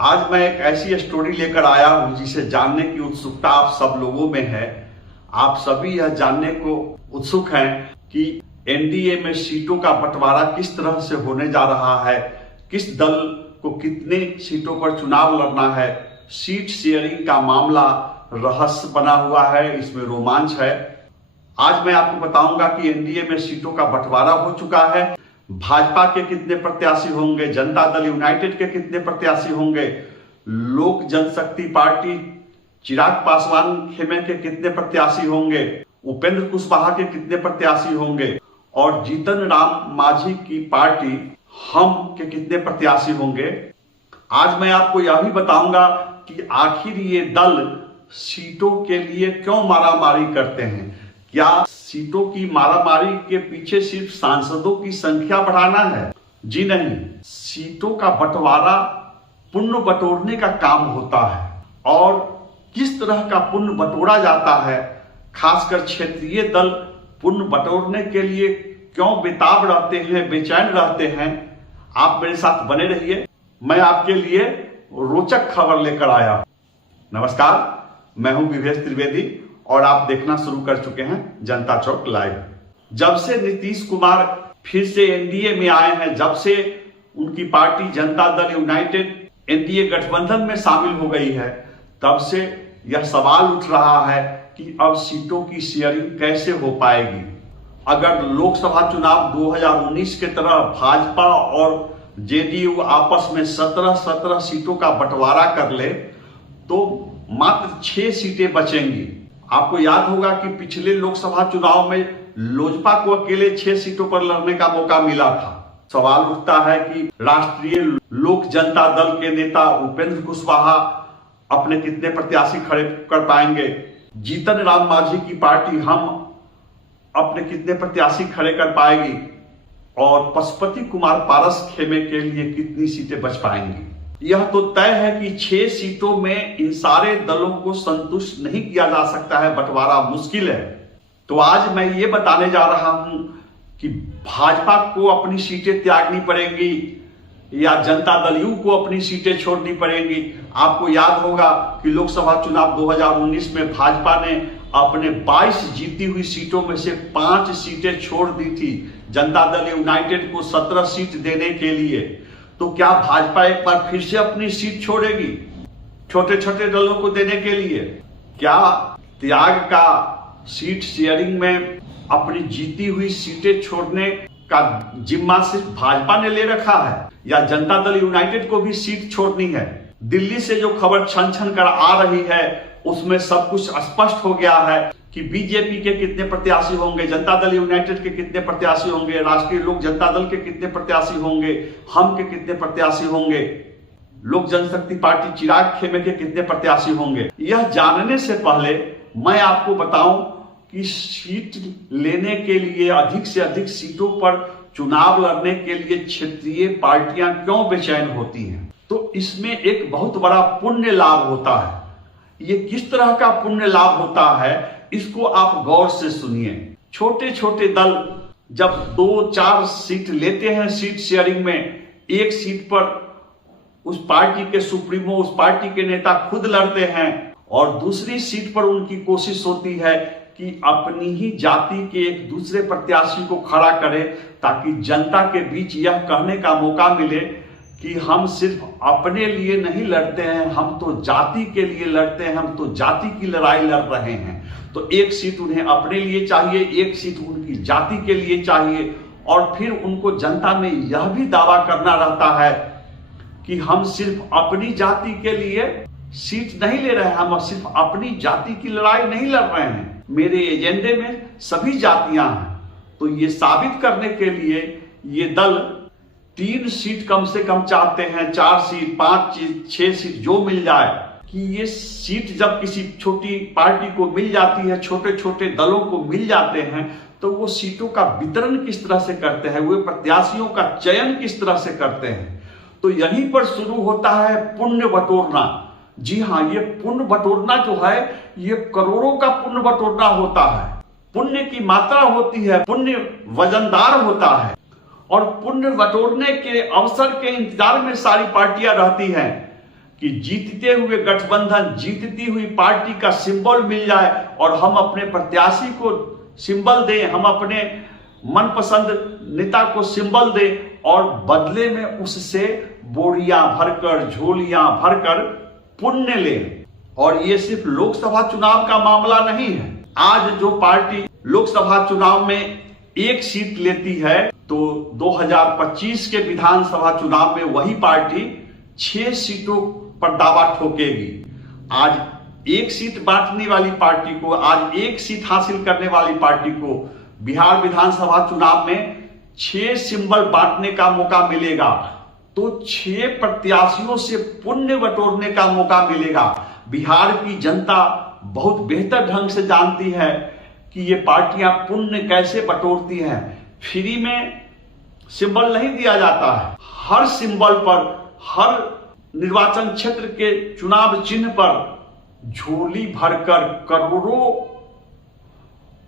आज मैं एक ऐसी स्टोरी लेकर आया हूं जिसे जानने की उत्सुकता आप सब लोगों में है। आप सभी यह जानने को उत्सुक हैं कि एनडीए में सीटों का बंटवारा किस तरह से होने जा रहा है, किस दल को कितने सीटों पर चुनाव लड़ना है। सीट शेयरिंग का मामला रहस्य बना हुआ है, इसमें रोमांच है। आज मैं आपको बताऊंगा कि एनडीए में सीटों का बंटवारा हो चुका है। भाजपा के कितने प्रत्याशी होंगे, जनता दल यूनाइटेड के कितने प्रत्याशी होंगे, लोक जनशक्ति पार्टी चिराग पासवान खेमे के कितने प्रत्याशी होंगे, उपेंद्र कुशवाहा के कितने प्रत्याशी होंगे और जीतन राम मांझी की पार्टी हम के कितने प्रत्याशी होंगे। आज मैं आपको यह भी बताऊंगा कि आखिर ये दल सीटों के लिए क्यों मारामारी करते हैं। क्या सीटों की मारामारी के पीछे सिर्फ सांसदों की संख्या बढ़ाना है? जी नहीं, सीटों का बंटवारा पुण्य बटोरने का काम होता है। और किस तरह का पुण्य बटोरा जाता है, खासकर क्षेत्रीय दल पुण्य बटोरने के लिए क्यों बेताब रहते हैं, बेचैन रहते हैं। आप मेरे साथ बने रहिए, मैं आपके लिए रोचक खबर लेकर आया। नमस्कार, मैं हूं विवेश त्रिवेदी और आप देखना शुरू कर चुके हैं जनता चौक लाइव। जब से नीतीश कुमार फिर से एनडीए में आए हैं, जब से उनकी party Janata Dal United NDA गठबंधन में शामिल हो गई है, तब से यह सवाल उठ रहा है कि अब सीटों की शेयरिंग कैसे हो पाएगी। अगर लोकसभा चुनाव 2019 के तरह भाजपा और जेडीयू आपस में 17 सीटों का बंटवारा कर ले तो मात्र 6 सीटें बचेंगी। आपको याद होगा कि पिछले लोकसभा चुनाव में लोजपा को अकेले 6 सीटों पर लड़ने का मौका मिला था। सवाल उठता है कि राष्ट्रीय लोक जनता दल के नेता उपेंद्र कुशवाहा अपने कितने प्रत्याशी खड़े कर पाएंगे, जीतन राम मांझी की पार्टी हम अपने कितने प्रत्याशी खड़े कर पाएगी और पशुपति कुमार पारस खेमे के लिए कितनी सीटें बच पाएंगी। यह तो तय है कि 6 सीटों में इन सारे दलों को संतुष्ट नहीं किया जा सकता है, बंटवारा मुश्किल है। तो आज मैं ये बताने जा रहा हूं कि भाजपा को अपनी सीटें त्यागनी पड़ेंगी या जनता दल यू को अपनी सीटें छोड़नी पड़ेंगी। आपको याद होगा कि लोकसभा चुनाव 2019 में भाजपा ने अपने 22 जीती हुई सीटों में से 5 सीटें छोड़ दी थी जनता दल यूनाइटेड को 17 सीट देने के लिए। तो क्या भाजपा एक बार फिर से अपनी सीट छोड़ेगी छोटे छोटे दलों को देने के लिए? क्या त्याग का सीट शेयरिंग में अपनी जीती हुई सीटें छोड़ने का जिम्मा सिर्फ भाजपा ने ले रखा है या जनता दल यूनाइटेड को भी सीट छोड़नी है? दिल्ली से जो खबर छन छन कर आ रही है उसमें सब कुछ स्पष्ट हो गया है कि बीजेपी के कितने प्रत्याशी होंगे, जनता दल यूनाइटेड के कितने प्रत्याशी होंगे, राष्ट्रीय लोक जनता दल के कितने प्रत्याशी होंगे, हम के कितने प्रत्याशी होंगे, लोक जनशक्ति पार्टी चिराग खेमे के कितने प्रत्याशी होंगे। यह जानने से पहले मैं आपको बताऊं कि सीट लेने के लिए, अधिक से अधिक सीटों पर चुनाव लड़ने के लिए क्षेत्रीय पार्टियां क्यों बेचैन होती हैं। तो इसमें एक बहुत बड़ा पुण्य लाभ होता है। ये किस तरह का पुण्य लाभ होता है, इसको आप गौर से सुनिए। छोटे छोटे दल जब 2-4 सीट लेते हैं सीट शेयरिंग में, एक सीट पर उस पार्टी के सुप्रीमो, उस पार्टी के नेता खुद लड़ते हैं और दूसरी सीट पर उनकी कोशिश होती है कि अपनी ही जाति के एक दूसरे प्रत्याशी को खड़ा करे ताकि जनता के बीच यह कहने का मौका मिले कि हम सिर्फ अपने लिए नहीं लड़ते हैं, हम तो जाति के लिए लड़ते हैं, हम तो जाति की लड़ाई लड़ रहे हैं। तो एक सीट उन्हें अपने लिए चाहिए, एक सीट उनकी जाति के लिए चाहिए और फिर उनको जनता में यह भी दावा करना रहता है कि हम सिर्फ अपनी जाति के लिए सीट नहीं ले रहे हैं, हम सिर्फ अपनी जाति की लड़ाई नहीं लड़ रहे हैं, मेरे एजेंडे में सभी जातियां हैं। तो ये साबित करने के लिए ये दल 3 सीट कम से कम चाहते हैं, 4 सीट, 5 सीट, 6 सीट जो मिल जाए, कि ये सीट जब किसी छोटी पार्टी को मिल जाती है, छोटे छोटे दलों को मिल जाते हैं, तो वो सीटों का वितरण किस तरह से करते हैं, वो प्रत्याशियों का चयन किस तरह से करते हैं। तो यहीं पर शुरू होता है पुण्य बटोरना। जी हाँ, ये पुण्य बटोरना जो है ये करोड़ों का पुण्य बटोरना होता है। पुण्य की मात्रा होती है, पुण्य वजनदार होता है और पुण्य बटोरने के अवसर के इंतजार में सारी पार्टियां रहती हैं कि जीतते हुए गठबंधन, जीतती हुई पार्टी का सिंबल मिल जाए और हम अपने प्रत्याशी को सिंबल दें, हम अपने मनपसंद नेता को सिंबल दें और बदले में उससे बोरियां भरकर, झोलियां भरकर पुण्य लें। और ये सिर्फ लोकसभा चुनाव का मामला नहीं है। आज जो पार्टी लोकसभा चुनाव में एक सीट लेती है तो 2025 के विधानसभा चुनाव में वही पार्टी 6 सीटों पर दावा ठोकेगी। आज एक सीट बांटने वाली पार्टी को, आज एक सीट हासिल करने वाली पार्टी को बिहार विधानसभा चुनाव में 6 सिंबल बांटने का मौका मिलेगा, तो 6 प्रत्याशियों से पुण्य बटोरने का मौका मिलेगा। बिहार की जनता बहुत बेहतर ढंग से जानती है कि ये पार्टियां पुण्य कैसे बटोरती हैं। फ्री में सिंबल नहीं दिया जाता है। हर सिंबल पर, हर निर्वाचन क्षेत्र के चुनाव चिन्ह पर झोली भरकर करोड़ों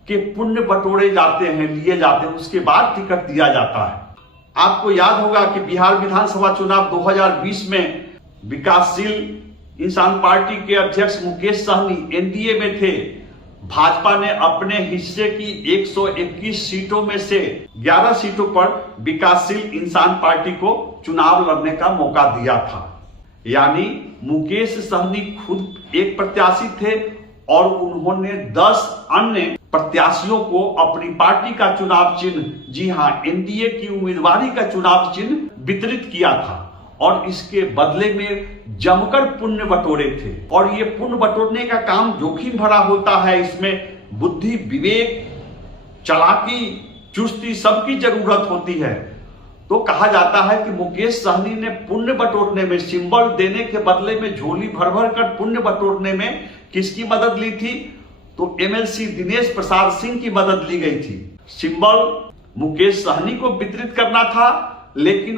के पुण्य बटोरे जाते हैं, लिए जाते हैं, उसके बाद टिकट दिया जाता है। आपको याद होगा कि बिहार विधानसभा चुनाव 2020 में विकासशील इंसान पार्टी के अध्यक्ष मुकेश सहनी एनडीए में थे। भाजपा ने अपने हिस्से की 121 सीटों में से 11 सीटों पर विकासशील इंसान पार्टी को चुनाव लड़ने का मौका दिया था। यानी मुकेश सहनी खुद एक प्रत्याशी थे और उन्होंने 10 अन्य प्रत्याशियों को अपनी पार्टी का चुनाव चिन्ह, जी हां, एनडीए की उम्मीदवारी का चुनाव चिन्ह वितरित किया था और इसके बदले में जमकर पुण्य बटोरे थे। और ये पुण्य बटोरने का काम जोखिम भरा होता है। इसमें बुद्धि, विवेक, चालाकी, चुस्ती सबकी जरूरत होती है। तो कहा जाता है कि मुकेश सहनी ने पुण्य बटोरने में, सिंबल देने के बदले में झोली भर भर कर पुण्य बटोरने में किसकी मदद ली थी? तो एमएलसी दिनेश प्रसाद सिंह की मदद ली गई थी। सिंबल मुकेश सहनी को वितरित करना था, लेकिन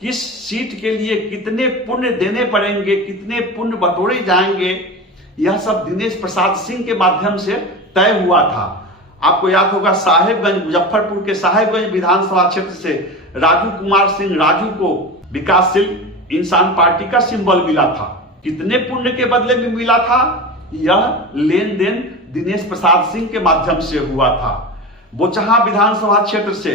किस सीट के लिए कितने पुण्य देने पड़ेंगे, कितने पुण्य बटोरे जाएंगे, यह सब दिनेश प्रसाद सिंह के माध्यम से तय हुआ था। आपको याद होगा साहेबगंज, मुजफ्फरपुर के साहेबगंज विधानसभा क्षेत्र से राजू कुमार सिंह राजू को विकासशील इंसान पार्टी का सिंबल मिला था। कितने पुण्य के बदले में मिला था? यह लेन देन दिनेश प्रसाद सिंह के माध्यम से हुआ था। बोचहा विधानसभा क्षेत्र से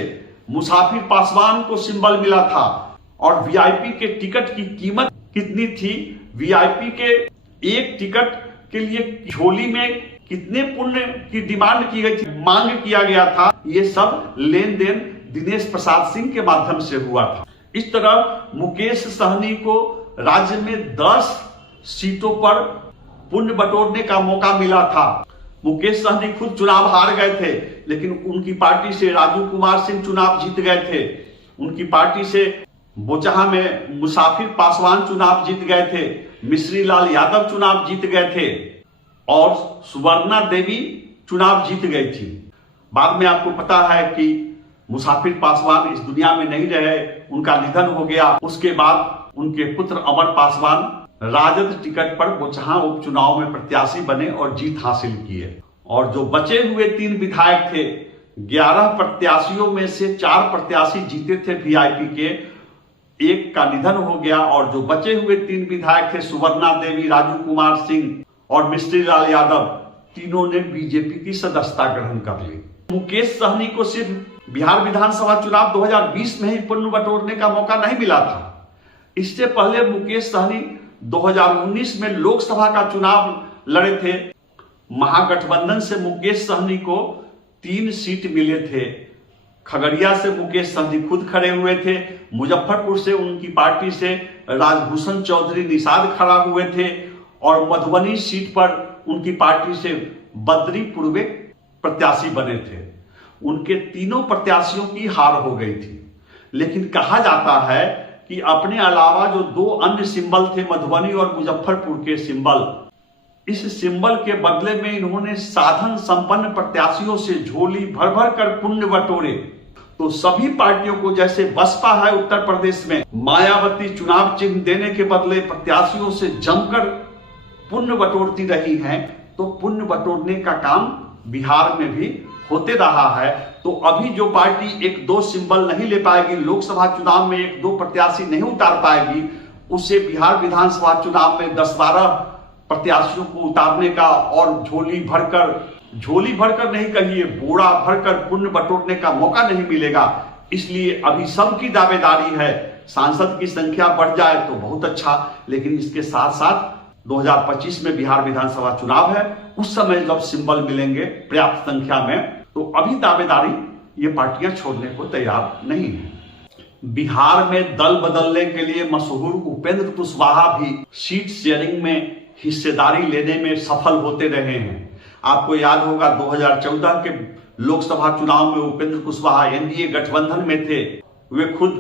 मुसाफिर पासवान को सिंबल मिला था। और वीआईपी के टिकट की कीमत कितनी थी? वीआईपी के एक टिकट के लिए झोली में कितने पुण्य की डिमांड की गई थी, मांग किया गया था। ये सब लेन देन दिनेश प्रसाद सिंह के माध्यम से हुआ था। इस तरह मुकेश सहनी को राज्य में 10 सीटों पर पुण्य बटोरने का मौका मिला था। मुकेश सहनी खुद चुनाव हार गए थे, लेकिन उनकी पार्टी से राजू कुमार सिंह चुनाव जीत गए थे। उनकी पार्टी से बोचहा में मुसाफिर पासवान चुनाव जीत गए थे, मिश्री लाल यादव चुनाव जीत गए थे और सुवर्णा देवी चुनाव जीत गई थी। बाद में आपको पता है कि मुसाफिर पासवान इस दुनिया में नहीं रहे, उनका निधन हो गया। उसके बाद उनके पुत्र अमर पासवान राजद टिकट पर बोचहा उपचुनाव में प्रत्याशी बने और जीत हासिल किए। और जो बचे हुए 3 विधायक थे, 11 प्रत्याशियों में से 4 प्रत्याशी जीते थे वीआईपी के, एक का निधन हो गया और जो बचे हुए 3 विधायक थे, सुवर्णा देवी, राजू कुमार सिंह और मिश्री लाल यादव, तीनों ने बीजेपी की सदस्यता ग्रहण कर ली। मुकेश सहनी को सिर्फ बिहार विधानसभा चुनाव 2020 में ही पुण्य बटोरने का मौका नहीं मिला था। इससे पहले मुकेश सहनी 2019 में लोकसभा का चुनाव लड़े थे। महागठबंधन से मुकेश सहनी को 3 सीट मिले थे। खगड़िया से मुकेश सहनी खुद खड़े हुए थे, मुजफ्फरपुर से उनकी पार्टी से राजभूषण चौधरी निषाद खड़ा हुए थे और मधुबनी सीट पर उनकी पार्टी से बद्री पूर्वे प्रत्याशी बने थे। उनके तीनों प्रत्याशियों की हार हो गई थी। लेकिन कहा जाता है कि अपने अलावा जो 2 अन्य सिंबल थे, मधुबनी और मुजफ्फरपुर के सिंबल, इस सिंबल के बदले में इन्होंने साधन संपन्न प्रत्याशियों से झोली भर भर कर पुण्य बटोरे। तो सभी पार्टियों को, जैसे बसपा है उत्तर प्रदेश में, मायावती चुनाव चिन्ह देने के बदले प्रत्याशियों से जमकर पुण्य बटोरती रही हैं, तो पुण्य बटोरने का काम बिहार में भी होते रहा है। तो अभी जो पार्टी 1-2 सिंबल नहीं ले पाएगी, लोकसभा चुनाव में 1-2 प्रत्याशी नहीं उतार पाएगी, उसे बिहार विधानसभा चुनाव में 10-12 प्रत्याशियों को उतारने का और झोली भरकर नहीं कहिए, बोरा भरकर पुण्य बटोरने का मौका नहीं मिलेगा। इसलिए अभी सबकी दावेदारी है, सांसद की संख्या बढ़ जाए तो बहुत अच्छा, लेकिन इसके साथ साथ 2025 में बिहार विधानसभा चुनाव है, उस समय जब सिंबल मिलेंगे पर्याप्त संख्या में, तो अभी दावेदारी ये पार्टियां छोड़ने को तैयार नहीं है। बिहार में दल बदलने के लिए मशहूर उपेंद्र कुशवाहा भी सीट शेयरिंग में हिस्सेदारी लेने में सफल होते रहे हैं। आपको याद होगा 2014 के लोकसभा चुनाव में उपेंद्र कुशवाहा एनडीए गठबंधन में थे। वे खुद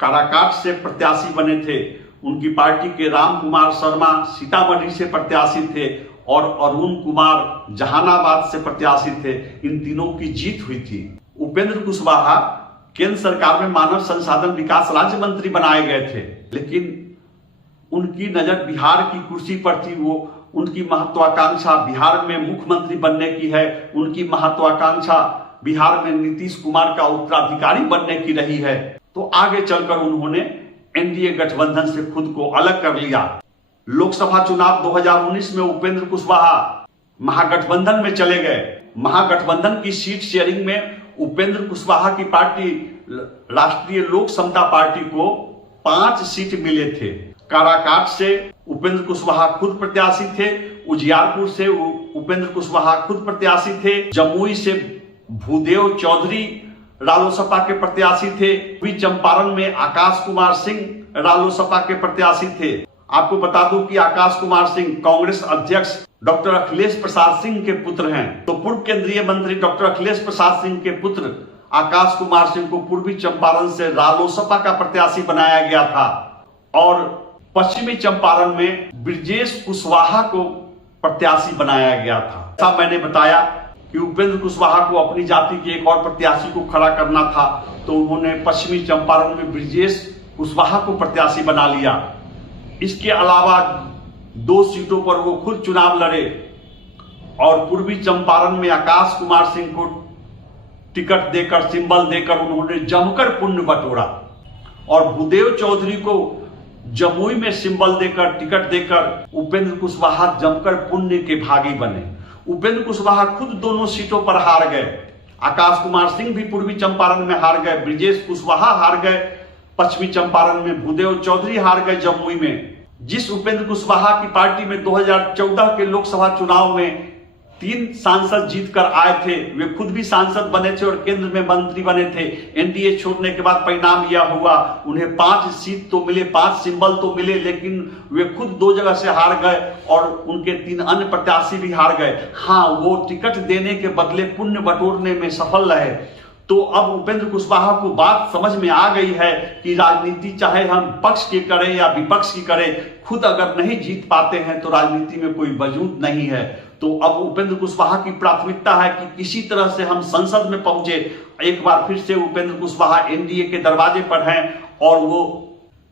काराकाट से प्रत्याशी बने थे। उनकी पार्टी के राम कुमार शर्मा सीतामढ़ी से प्रत्याशी थे और अरुण कुमार जहानाबाद से प्रत्याशी थे। इन तीनों की जीत हुई थी। उपेंद्र कुशवाहा केंद्र सरकार में मानव संसाधन विकास राज्य मंत्री बनाए गए थे, लेकिन उनकी नजर बिहार की कुर्सी पर थी। वो उनकी महत्वाकांक्षा बिहार में मुख्यमंत्री बनने की है। उनकी महत्वाकांक्षा बिहार में नीतीश कुमार का उत्तराधिकारी बनने की रही है। तो आगे चलकर उन्होंने एनडीए गठबंधन से खुद को अलग कर लिया। लोकसभा चुनाव 2019 में उपेंद्र कुशवाहा महागठबंधन में चले गए। महागठबंधन की सीट शेयरिंग में उपेंद्र कुशवाहा की पार्टी राष्ट्रीय लोक समता पार्टी को 5 सीट मिले थे। काराकाट से उपेंद्र कुशवाहा खुद प्रत्याशी थे। उजियारपुर से उपेंद्र कुशवाहा खुद प्रत्याशी थे। जमुई से भूदेव चौधरी रालोसपा के प्रत्याशी थे। चंपारण में आकाश कुमार सिंह रालोसपा के प्रत्याशी थे। आपको बता दूं कि आकाश कुमार सिंह कांग्रेस अध्यक्ष डॉक्टर अखिलेश प्रसाद सिंह के पुत्र हैं। तो पूर्व केंद्रीय मंत्री डॉक्टर अखिलेश प्रसाद सिंह के पुत्र आकाश कुमार सिंह को पूर्वी चंपारण से रालोसपा का प्रत्याशी बनाया गया था और पश्चिमी चंपारण में ब्रजेश कुशवाहा को प्रत्याशी बनाया गया था। ऐसा मैंने बताया कि उपेंद्र कुशवाहा को अपनी जाति के एक और प्रत्याशी को खड़ा करना था, तो उन्होंने पश्चिमी चंपारण में ब्रजेश कुशवाहा को प्रत्याशी बना लिया। इसके अलावा 2 सीटों पर वो खुद चुनाव लड़े और पूर्वी चंपारण में आकाश कुमार सिंह को टिकट देकर, सिंबल देकर उन्होंने जमकर पुण्य बटोरा और भूदेव चौधरी को जमुई में सिंबल देकर, टिकट देकर उपेंद्र कुशवाहा जमकर पुण्य के भागी बने। उपेंद्र कुशवाहा खुद दोनों सीटों पर हार गए। आकाश कुमार सिंह भी पूर्वी चंपारण में हार गए, ब्रजेश कुशवाहा हार गए पश्चिमी चंपारण में, भूदेव चौधरी हार गए जमुई में। जिस उपेंद्र कुशवाहा की पार्टी में 2014 के लोकसभा चुनाव में 3 सांसद जीतकर आए थे, वे खुद भी सांसद बने थे और केंद्र में मंत्री बने थे। एनडीए छोड़ने के बाद परिणाम यह हुआ, उन्हें 5 सीट तो मिले, 5 सिंबल तो मिले, लेकिन वे खुद 2 जगह से हार गए और उनके 3 अन्य प्रत्याशी भी हार गए। हाँ, वो टिकट देने के बदले पुण्य बटोरने में सफल रहे। तो अब उपेंद्र कुशवाहा को बात समझ में आ गई है कि राजनीति चाहे हम पक्ष की करें या विपक्ष की करें, खुद अगर नहीं जीत पाते हैं तो राजनीति में कोई वजूद नहीं है। तो अब उपेंद्र कुशवाहा की प्राथमिकता है कि किसी तरह से हम संसद में पहुंचे। एक बार फिर से उपेंद्र कुशवाहा एनडीए के दरवाजे पर हैं और वो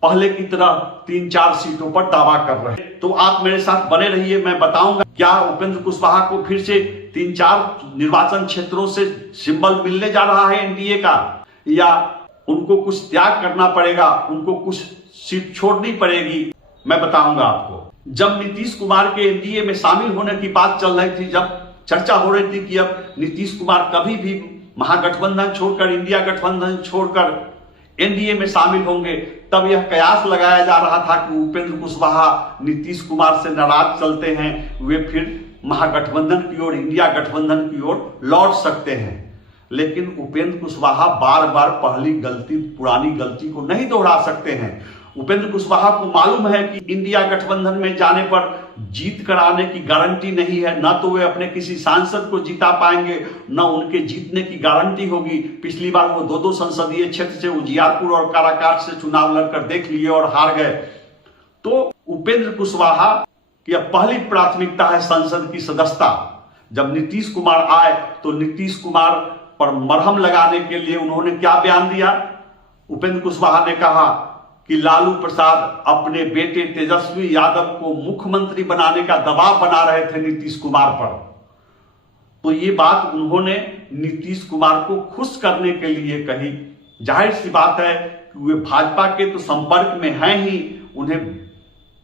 पहले की तरह 3-4 सीटों पर दावा कर रहे हैं। तो आप मेरे साथ बने रहिए, मैं बताऊंगा क्या उपेंद्र कुशवाहा को फिर से 3-4 निर्वाचन क्षेत्रों से सिंबल मिलने जा रहा है एनडीए का, या उनको कुछ त्याग करना पड़ेगा, उनको कुछ सीट छोड़नी पड़ेगी, मैं बताऊंगा आपको। जब नीतीश कुमार के एनडीए में शामिल होने की बात चल रही थी, जब चर्चा हो रही थी कि अब नीतीश कुमार कभी भी महागठबंधन छोड़कर, इंडिया गठबंधन छोड़कर एनडीए में शामिल होंगे, तब यह कयास लगाया जा रहा था कि उपेंद्र कुशवाहा नीतीश कुमार से नाराज चलते हैं, वे फिर महागठबंधन की ओर, इंडिया गठबंधन की ओर लौट सकते हैं। लेकिन उपेंद्र कुशवाहा बार बार पहली गलती, पुरानी गलती को नहीं दोहरा सकते हैं। उपेंद्र कुशवाहा को मालूम है कि इंडिया गठबंधन में जाने पर जीत कराने की गारंटी नहीं है, ना तो वे अपने किसी सांसद को जिता पाएंगे, ना उनके जीतने की गारंटी होगी। पिछली बार वो 2-2 संसदीय क्षेत्र से उजियारपुर और काराकाट से चुनाव लड़कर देख लिए और हार गए। तो उपेंद्र कुशवाहा की अब पहली प्राथमिकता है संसद की सदस्यता। जब नीतीश कुमार आए तो नीतीश कुमार पर मरहम लगाने के लिए उन्होंने क्या बयान दिया? उपेंद्र कुशवाहा ने कहा कि लालू प्रसाद अपने बेटे तेजस्वी यादव को मुख्यमंत्री बनाने का दबाव बना रहे थे नीतीश कुमार पर। तो ये बात उन्होंने नीतीश कुमार को खुश करने के लिए कही। जाहिर सी बात है कि वे भाजपा के तो संपर्क में हैं ही, उन्हें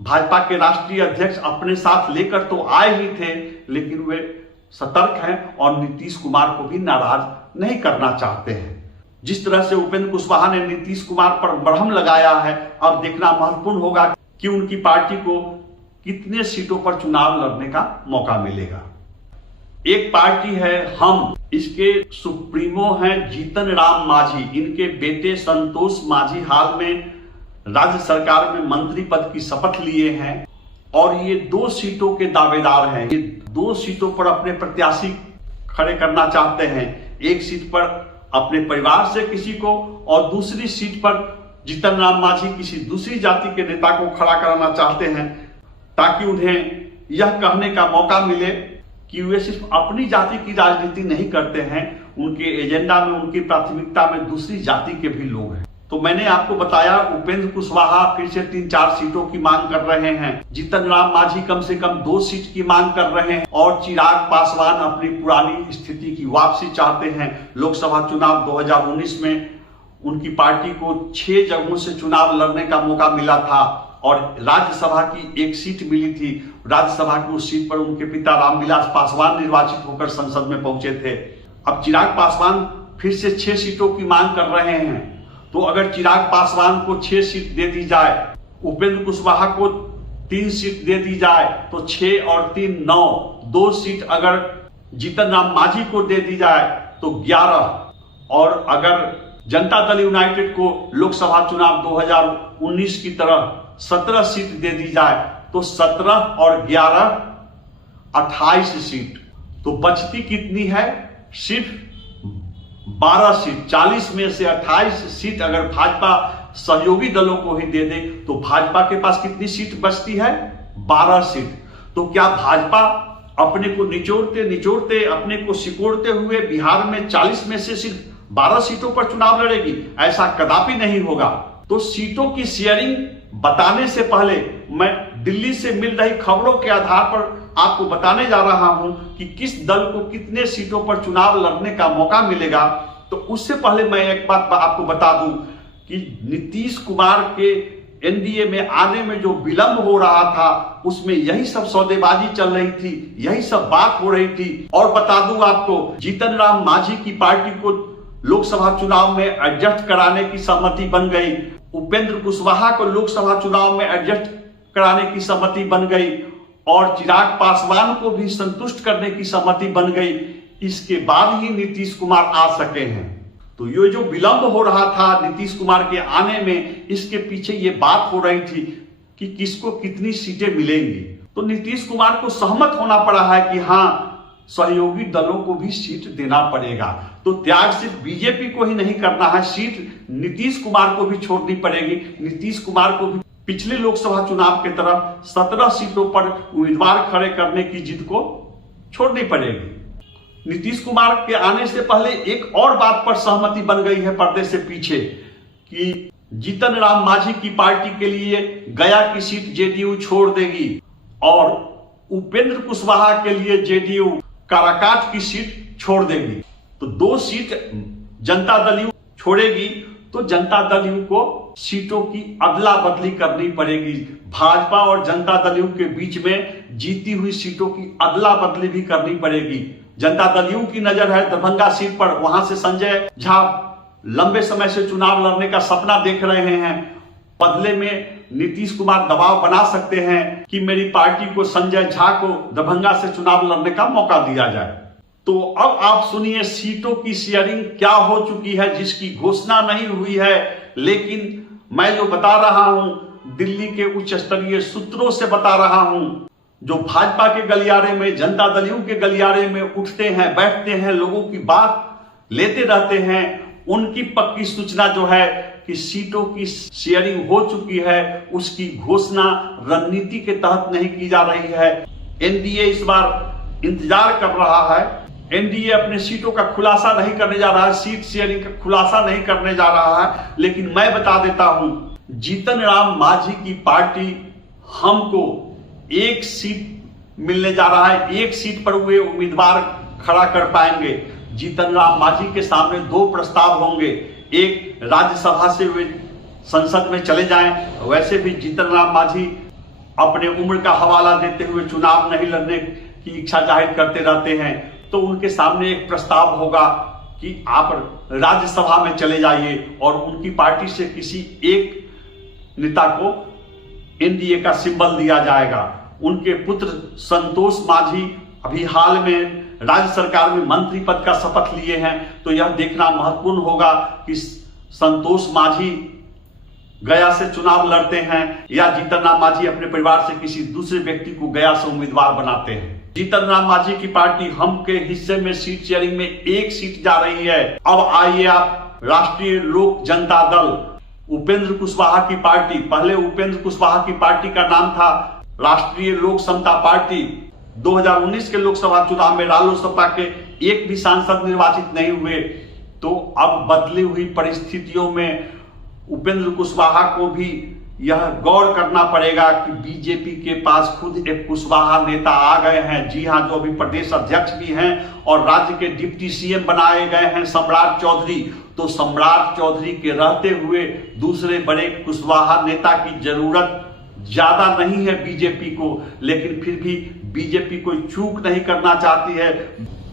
भाजपा के राष्ट्रीय अध्यक्ष अपने साथ लेकर तो आए ही थे, लेकिन वे सतर्क हैं और नीतीश कुमार को भी नाराज नहीं करना चाहते हैं। जिस तरह से उपेंद्र कुशवाहा ने नीतीश कुमार पर बरहम लगाया है, अब देखना महत्वपूर्ण होगा कि उनकी पार्टी को कितने सीटों पर चुनाव लड़ने का मौका मिलेगा। एक पार्टी है हम, इसके सुप्रीमो हैं जीतन राम मांझी। इनके बेटे संतोष मांझी हाल में राज्य सरकार में मंत्री पद की शपथ लिए हैं और ये 2 सीटों के दावेदार हैं। ये 2 सीटों पर अपने प्रत्याशी खड़े करना चाहते हैं। एक सीट पर अपने परिवार से किसी को और दूसरी सीट पर जीतन राम मांझी किसी दूसरी जाति के नेता को खड़ा कराना चाहते हैं, ताकि उन्हें यह कहने का मौका मिले कि वे सिर्फ अपनी जाति की राजनीति नहीं करते हैं, उनके एजेंडा में, उनकी प्राथमिकता में दूसरी जाति के भी लोग हैं। तो मैंने आपको बताया उपेंद्र कुशवाहा फिर से 3-4 सीटों की मांग कर रहे हैं, जीतन राम मांझी कम से कम 2 सीट की मांग कर रहे हैं और चिराग पासवान अपनी पुरानी स्थिति की वापसी चाहते हैं। लोकसभा चुनाव 2019 में उनकी पार्टी को 6 जगहों से चुनाव लड़ने का मौका मिला था और राज्यसभा की 1 सीट मिली थी। राज्यसभा की उस सीट पर उनके पिता रामविलास पासवान निर्वाचित होकर संसद में पहुंचे थे। अब चिराग पासवान फिर से 6 सीटों की मांग कर रहे हैं। तो अगर चिराग पासवान को 6 सीट दे दी जाए, उपेंद्र कुशवाहा को 3 सीट दे दी जाए तो 6 और 3 9, 2 सीट अगर जीतन राम मांझी को दे दी जाए तो 11, और अगर जनता दल यूनाइटेड को लोकसभा चुनाव 2019 की तरह 17 सीट दे दी जाए तो 17 और 11 28 सीट। तो बचती कितनी है? सिर्फ 12 सीट। 40 में से 28 सीट अगर भाजपा सहयोगी दलों को ही दे दे तो भाजपा के पास कितनी सीट बचती है? 12 सीट। तो क्या भाजपा अपने को निचोड़ते अपने को सिकोड़ते हुए बिहार में 40 में से सिर्फ 12 सीटों पर चुनाव लड़ेगी? ऐसा कदापि नहीं होगा। तो सीटों की शेयरिंग बताने से पहले मैं दिल्ली से मिल रही खबरों के आधार पर आपको बताने जा रहा हूं कि किस दल को कितने सीटों पर चुनाव लड़ने का मौका मिलेगा। तो उससे पहले मैं एक बात आपको बता दूं कि नीतीश कुमार के एनडीए में आने में जो विलंब हो रहा था, उसमें यही सब सौदेबाजी चल रही थी, यही सब बात हो रही थी। और बता दूं आपको, जीतन राम मांझी की पार्टी को लोकसभा चुनाव में एडजस्ट कराने की सहमति बन गई, उपेंद्र कुशवाहा को लोकसभा चुनाव में एडजस्ट कराने की सहमति बन गई और चिराग पासवान को भी संतुष्ट करने की सहमति बन गई। इसके बाद ही नीतीश कुमार आ सके हैं। तो ये जो विलंब हो रहा था नीतीश कुमार के आने में, इसके पीछे ये बात हो रही थी कि किसको कितनी सीटें मिलेंगी। तो नीतीश कुमार को सहमत होना पड़ा है कि हाँ, सहयोगी दलों को भी सीट देना पड़ेगा। तो त्याग सिर्फ बीजेपी को ही नहीं करना है, सीट नीतीश कुमार को भी छोड़नी पड़ेगी। नीतीश कुमार को भी पिछले लोकसभा चुनाव की तरह 17 सीटों पर उम्मीदवार खड़े करने की जिद को छोड़नी पड़ेगी। नीतीश कुमार के आने से पहले एक और बात पर सहमति बन गई है पर्दे से पीछे कि जीतन राम मांझी की पार्टी के लिए गया की सीट जेडीयू छोड़ देगी और उपेंद्र कुशवाहा के लिए जेडीयू काराकाट की सीट छोड़ देगी। तो 2 सीट जनता दल यू छोड़ेगी तो जनता दल यू को सीटों की अदला बदली करनी पड़ेगी। भाजपा और जनता दल यू के बीच में जीती हुई सीटों की अदला बदली भी करनी पड़ेगी। जनता दल यू की नजर है दरभंगा सीट पर, वहां से संजय झा लंबे समय से चुनाव लड़ने का सपना देख रहे हैं। बदले में नीतीश कुमार दबाव बना सकते हैं कि मेरी पार्टी को संजय झा को दरभंगा से चुनाव लड़ने का मौका दिया जाए। तो अब आप सुनिए सीटों की शेयरिंग क्या हो चुकी है, जिसकी घोषणा नहीं हुई है, लेकिन मैं जो बता रहा हूं दिल्ली के उच्च स्तरीय सूत्रों से बता रहा हूं, जो भाजपा के गलियारे में, जनता दल यू के गलियारे में उठते हैं, बैठते हैं, लोगों की बात लेते रहते हैं, उनकी पक्की सूचना जो है कि सीटों की शेयरिंग हो चुकी है, उसकी घोषणा रणनीति के तहत नहीं की जा रही है। एनडीए इस बार इंतजार कर रहा है। एनडीए अपने सीटों का खुलासा नहीं करने जा रहा है, सीट शेयरिंग का खुलासा नहीं करने जा रहा है। लेकिन मैं बता देता हूं, जीतन राम मांझी की पार्टी हमको 1 सीट मिलने जा रहा है, 1 सीट पर वे उम्मीदवार खड़ा कर पाएंगे। जीतन राम मांझी के सामने 2 प्रस्ताव होंगे, एक राज्यसभा से वे संसद में चले जाएं। वैसे भी जीतन राम मांझी अपने उम्र का हवाला देते हुए चुनाव नहीं लड़ने की इच्छा जाहिर करते रहते हैं, तो उनके सामने एक प्रस्ताव होगा कि आप राज्यसभा में चले जाइए और उनकी पार्टी से किसी एक नेता को एनडीए का सिंबल दिया जाएगा। उनके पुत्र संतोष मांझी अभी हाल में राज्य सरकार में मंत्री पद का शपथ लिए हैं, तो यह देखना महत्वपूर्ण होगा कि संतोष मांझी गया से चुनाव लड़ते हैं या जीतन राम मांझी अपने परिवार से किसी दूसरे व्यक्ति को गया से उम्मीदवार बनाते हैं। जीतन राम मांझी की पार्टी हम के हिस्से में सीट शेयरिंग में एक सीट जा रही है। अब आइए आप राष्ट्रीय लोक जनता दल उपेंद्र कुशवाहा की पार्टी, पहले उपेंद्र कुशवाहा की पार्टी का नाम था राष्ट्रीय लोक समता पार्टी। 2019 के लोकसभा चुनाव में रालोसपा के एक भी सांसद निर्वाचित नहीं हुए, तो अब बदली हुई परिस्थितियों में उपेंद्र कुशवाहा को भी यह गौर करना पड़ेगा कि बीजेपी के पास खुद एक कुशवाहा नेता आ गए हैं। जी हां, जो अभी प्रदेश अध्यक्ष भी हैं और राज्य के डिप्टी सीएम बनाए गए हैं सम्राट चौधरी। तो सम्राट चौधरी के रहते हुए दूसरे बड़े कुशवाहा नेता की जरूरत ज्यादा नहीं है बीजेपी को, लेकिन फिर भी बीजेपी कोई चूक नहीं करना चाहती है।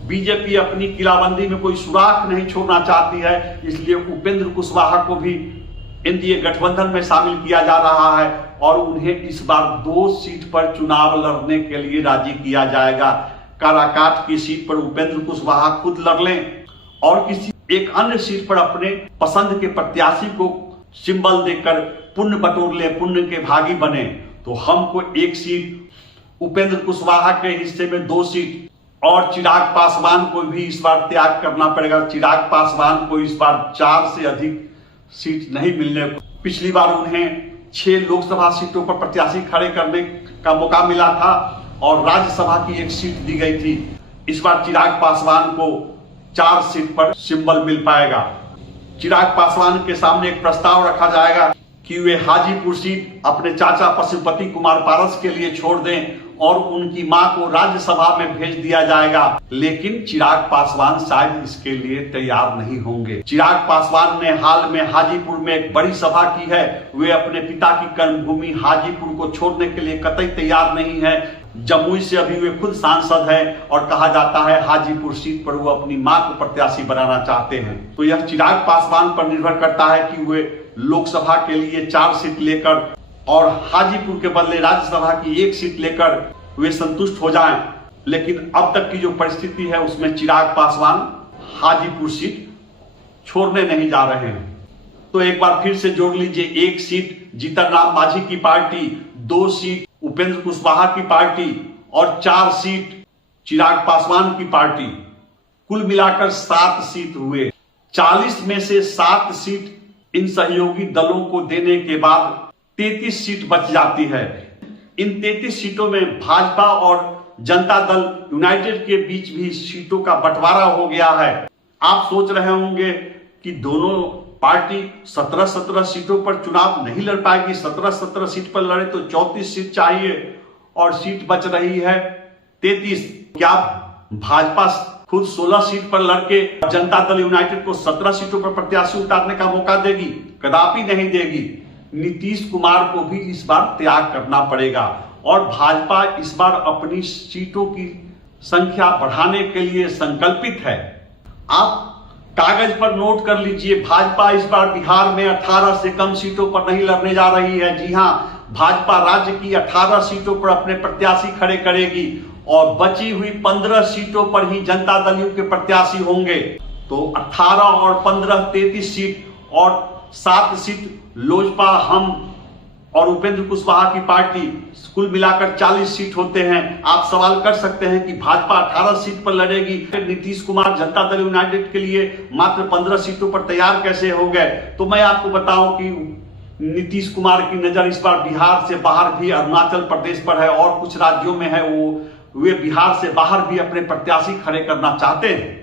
बीजेपी अपनी किलाबंदी में कोई सुराख नहीं छोड़ना चाहती है, इसलिए उपेंद्र कुशवाहा को भी एनडीए गठबंधन में शामिल किया जा रहा है और उन्हें इस बार 2 सीट पर चुनाव लड़ने के लिए राजी किया जाएगा। काराकाट की सीट पर उपेंद्र कुशवाहा खुद लड़ लें और किसी एक अन्य सीट पर अपने पसंद के प्रत्याशी को सिंबल देकर पुण्य बटोर ले, पुण्य के भागी बने, तो हमको 1 सीट, उपेंद्र कुशवाहा के हिस्से में 2 सीट और चिराग पासवान को भी इस बार त्याग करना पड़ेगा। चिराग पासवान को इस बार 4 से अधिक सीट नहीं मिलने। पिछली बार उन्हें 6 लोकसभा सीटों पर प्रत्याशी खड़े करने का मौका मिला था और राज्यसभा की 1 सीट दी गई थी। इस बार चिराग पासवान को 4 सीट पर सिंबल मिल पाएगा। चिराग पासवान के सामने एक प्रस्ताव रखा जाएगा कि वे हाजीपुर सीट अपने चाचा पशुपति कुमार पारस के लिए छोड़ दें और उनकी मां को राज्यसभा में भेज दिया जाएगा, लेकिन चिराग पासवान शायद इसके लिए तैयार नहीं होंगे। चिराग पासवान ने हाल में हाजीपुर में एक बड़ी सभा की है। वे अपने पिता की कर्मभूमि हाजीपुर को छोड़ने के लिए कतई तैयार नहीं है। जमुई से अभी वे खुद सांसद हैं और कहा जाता है हाजीपुर सीट पर वो अपनी मां को प्रत्याशी बनाना चाहते हैं। तो यह चिराग पासवान पर निर्भर करता है कि वे लोकसभा के लिए 4 सीट लेकर और हाजीपुर के बदले राज्यसभा की 1 सीट लेकर वे संतुष्ट हो जाएं। लेकिन अब तक की जो परिस्थिति है उसमें चिराग पासवान हाजीपुर सीट छोड़ने नहीं जा रहे हैं। तो एक बार फिर से जोड़ लीजिए, 1 सीट जीतन राम मांझी की पार्टी, 2 सीट उपेंद्र कुशवाहा की पार्टी और 4 सीट चिराग पासवान की पार्टी। कुल मिलाकर 7 सीट हुए। 40 में से 7 सीट इन सहयोगी दलों को देने के बाद 33 सीट बच जाती है। इन 33 सीटों में भाजपा और जनता दल यूनाइटेड के बीच भी सीटों का बंटवारा हो गया है। आप सोच रहे होंगे कि दोनों पार्टी 17-17 सीटों पर चुनाव नहीं लड़ पाएगी। 17-17 सीट पर लड़े तो 34 सीट चाहिए और सीट बच रही है 33। क्या भाजपा खुद 16 सीट पर लड़के जनता दल यूनाइटेड को 17 सीटों पर प्रत्याशी उतारने का मौका देगी? कदापि नहीं देगी। नीतीश कुमार को भी इस बार त्याग करना पड़ेगा और भाजपा इस बार अपनी सीटों की संख्या बढ़ाने के लिए संकल्पित है। आप कागज पर नोट कर लीजिए, भाजपा इस बार बिहार में 18 से कम सीटों पर नहीं लड़ने जा रही है। जी हां, भाजपा राज्य की 18 सीटों पर अपने प्रत्याशी खड़े करेगी और बची हुई 15 सीटों पर ही जनता दल के प्रत्याशी होंगे। तो 18 और 15 33 सीट और 7 सीट लोजपा, हम और उपेंद्र कुशवाहा की पार्टी, कुल मिलाकर 40 सीट होते हैं। आप सवाल कर सकते हैं कि भाजपा 18 सीट पर लड़ेगी, नीतीश कुमार जनता दल यूनाइटेड के लिए मात्र 15 सीटों पर तैयार कैसे हो गए? तो मैं आपको बताऊं कि नीतीश कुमार की नजर इस बार बिहार से बाहर भी अरुणाचल प्रदेश पर है और कुछ राज्यों में है। वे बिहार से बाहर भी अपने प्रत्याशी खड़े करना चाहते हैं।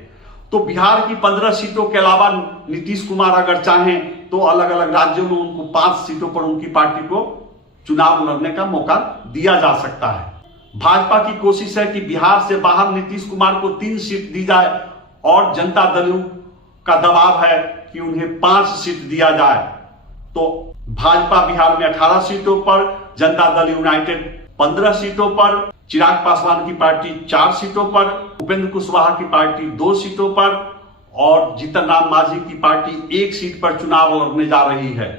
तो बिहार की 15 सीटों के अलावा नीतीश कुमार अगर चाहें तो अलग अलग राज्यों में उनको 5 सीटों पर उनकी पार्टी को चुनाव लड़ने का मौका दिया जा सकता है। भाजपा की कोशिश है कि बिहार से बाहर नीतीश कुमार को 3 सीट दी जाए और जनता दल का दबाव है कि उन्हें 5 सीट दिया जाए। तो भाजपा बिहार में 18 सीटों पर, जनता दल यूनाइटेड 15 सीटों पर, चिराग पासवान की पार्टी 4 सीटों पर, उपेंद्र कुशवाहा की पार्टी 2 सीटों पर और जीतन राम मांझी की पार्टी 1 सीट पर चुनाव लड़ने जा रही है।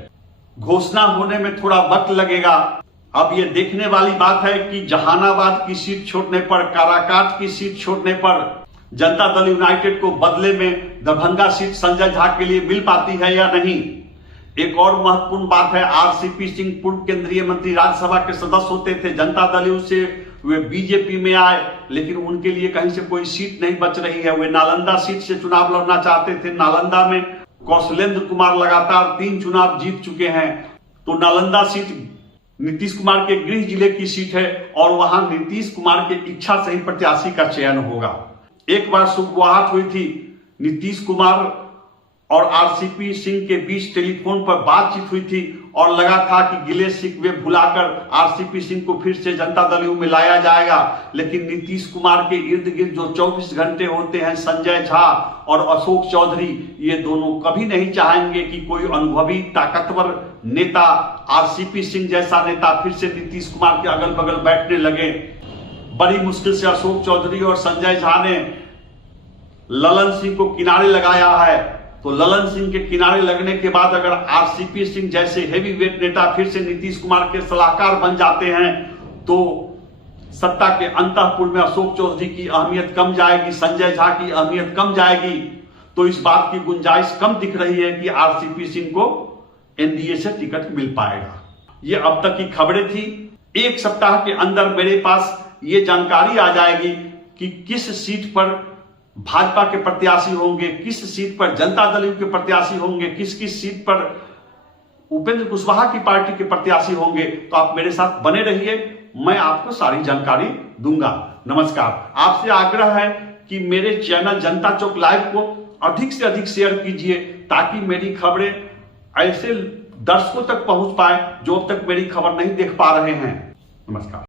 घोषणा होने में थोड़ा वक्त लगेगा। अब ये देखने वाली बात है कि जहानाबाद की सीट छोड़ने पर, काराकाट की सीट छोड़ने पर जनता दल यूनाइटेड को बदले में दरभंगा सीट संजय झा के लिए मिल पाती है या नहीं। एक और महत्वपूर्ण बात है, आरसीपी सिंह पूर्व केंद्रीय मंत्री, राज्यसभा के सदस्य होते थे, जनता दल से वे बीजेपी में आए, लेकिन उनके लिए कहीं से कोई सीट नहीं बच रही है। वे नालंदा सीट से चुनाव लड़ना चाहते थे। नालंदा में कौशलेंद्र कुमार लगातार 3 चुनाव जीत चुके हैं, तो नालंदा सीट नीतीश कुमार के गृह जिले की सीट है और वहां नीतीश कुमार के इच्छा से ही प्रत्याशी का चयन होगा। एक बार सुगबुगाहट हुई थी, नीतीश कुमार और आरसीपी सिंह के बीच टेलीफोन पर बातचीत हुई थी और लगा था कि गिले शिकवे भुलाकर आरसीपी सिंह को फिर से जनता दल में लाया जाएगा, लेकिन नीतीश कुमार के इर्द गिर्द जो 24 घंटे होते हैं, संजय झा और अशोक चौधरी, ये दोनों कभी नहीं चाहेंगे कि कोई अनुभवी ताकतवर नेता, आरसीपी सिंह जैसा नेता फिर से नीतीश कुमार के अगल बगल बैठने लगे। बड़ी मुश्किल से अशोक चौधरी और संजय झा ने ललन सिंह को किनारे लगाया है, तो ललन सिंह के किनारे लगने के बाद अगर आरसीपी सिंह जैसे हेवीवेट नेता फिर से नीतीश कुमार के सलाहकार बन जाते हैं, तो सत्ता के अंतःपुर में अशोक चौधरी की अहमियत कम जाएगी, संजय झा की अहमियत कम जाएगी। तो इस बात की गुंजाइश कम दिख रही है कि आरसीपी सिंह को एनडीए से टिकट मिल पाएगा। ये अब तक की खबरें थी। 1 सप्ताह के अंदर मेरे पास ये जानकारी आ जाएगी कि किस सीट पर भाजपा के प्रत्याशी होंगे, किस सीट पर जनता दल के प्रत्याशी होंगे, किस किस सीट पर उपेंद्र कुशवाहा की पार्टी के प्रत्याशी होंगे। तो आप मेरे साथ बने रहिए, मैं आपको सारी जानकारी दूंगा। नमस्कार। आपसे आग्रह है कि मेरे चैनल जनता चौक लाइव को अधिक से अधिक शेयर कीजिए ताकि मेरी खबरें ऐसे दर्शकों तक पहुंच पाए जो अब तक मेरी खबर नहीं देख पा रहे हैं। नमस्कार।